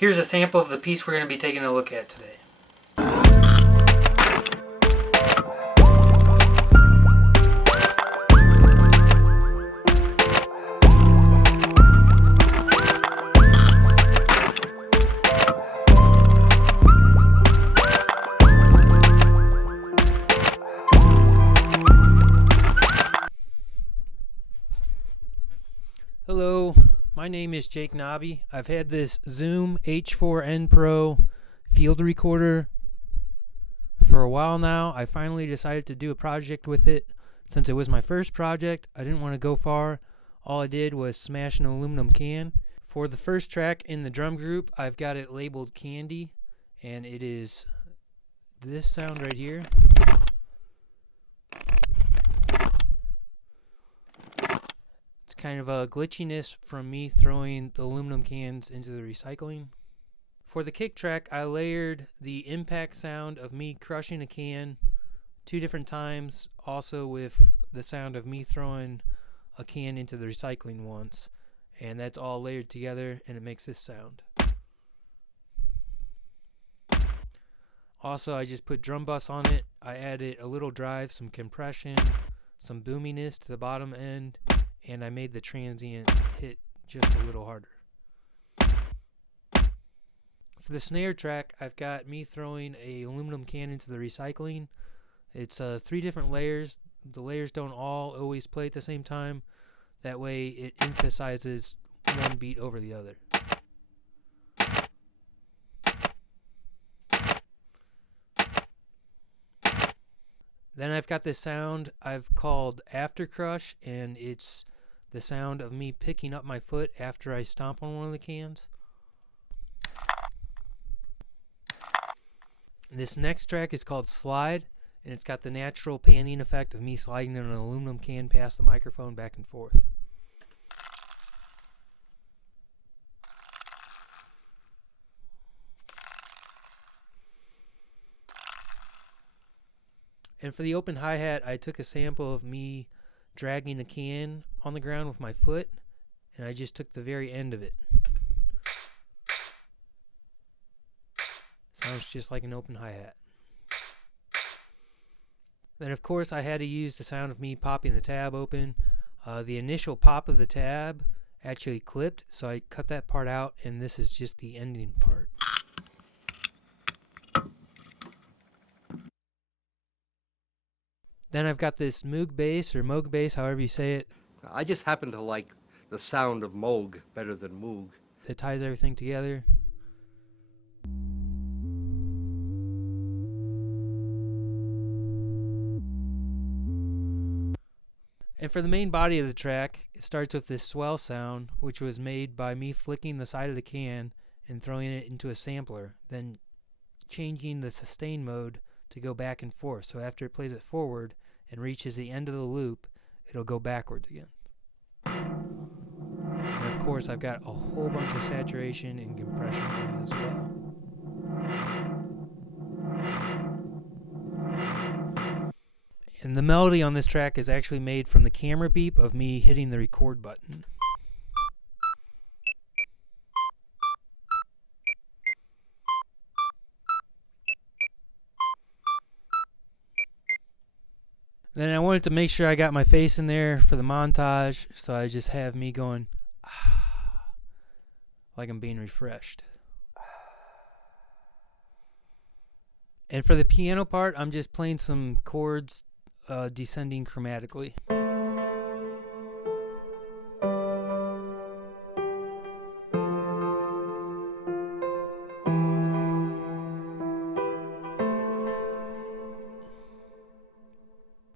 Here's a sample of the piece we're going to be taking a look at today. Hello, my name is Jake Knobbe. I've had this Zoom H4n Pro field recorder for a while now. I finally decided to do a project with it. Since it was my first project, I didn't want to go far. All I did was smash an aluminum can. For the first track in the drum group, I've got it labeled Candy, and it is this sound right here. Kind of a glitchiness from me throwing the aluminum cans into the recycling. For the kick track, I layered the impact sound of me crushing a can 2 different times, also with the sound of me throwing a can into the recycling once, and that's all layered together and it makes this sound. Also, I just put drum bus on it. I added a little drive, some compression, some boominess to the bottom end, and I made the transient hit just a little harder. For the snare track, I've got me throwing a aluminum can into the recycling. It's 3 different layers. The layers don't all always play at the same time. That way it emphasizes one beat over the other. Then I've got this sound I've called After Crush, and it's the sound of me picking up my foot after I stomp on one of the cans. This next track is called Slide, and it's got the natural panning effect of me sliding an aluminum can past the microphone back and forth. And for the open hi-hat, I took a sample of me dragging a can on the ground with my foot, and I just took the very end of it. Sounds just like an open hi-hat. Then of course I had to use the sound of me popping the tab open. The initial pop of the tab actually clipped, so I cut that part out, and this is just the ending part. Then I've got this Moog bass, or Moog bass, however you say it. I just happen to like the sound of Moog better than Moog. It ties everything together. And for the main body of the track, it starts with this swell sound, which was made by me flicking the side of the can and throwing it into a sampler, then changing the sustain mode to go back and forth. So after it plays it forward and reaches the end of the loop, it'll go backwards again. And of course, I've got a whole bunch of saturation and compression going as well. And the melody on this track is actually made from the camera beep of me hitting the record button. Then I wanted to make sure I got my face in there for the montage, so I just have me going, like I'm being refreshed. And for the piano part, I'm just playing some chords descending chromatically.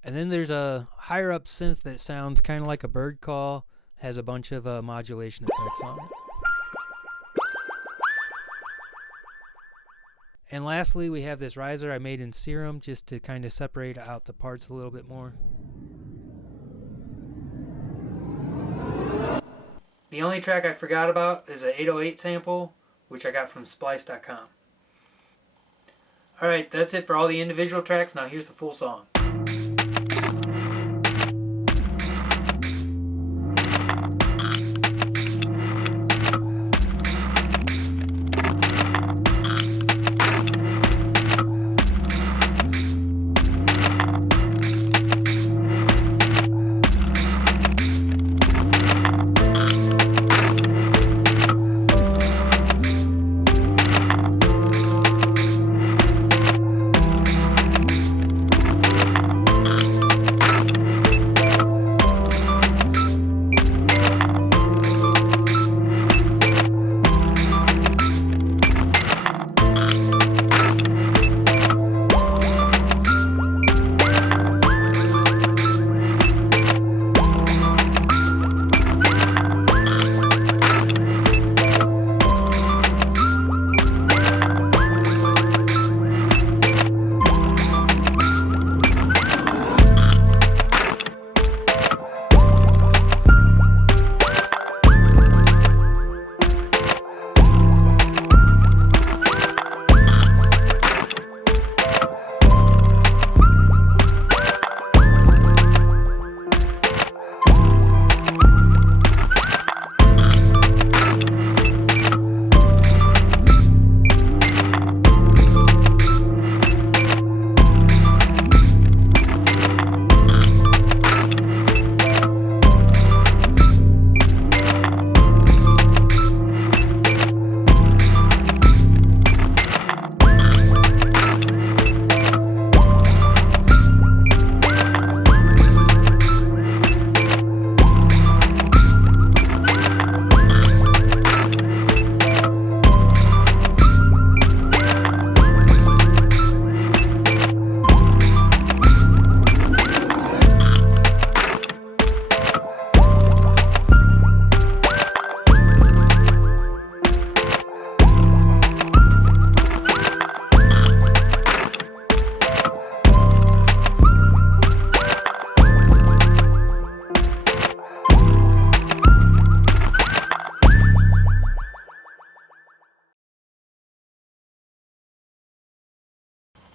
And then there's a higher up synth that sounds kind of like a bird call, has a bunch of modulation effects on it. And lastly, we have this riser I made in Serum just to kind of separate out the parts a little bit more. The only track I forgot about is an 808 sample, which I got from splice.com. Alright, that's it for all the individual tracks. Now here's the full song.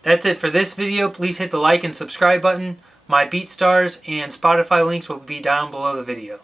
That's it for this video. Please hit the like and subscribe button. My BeatStars and Spotify links will be down below the video.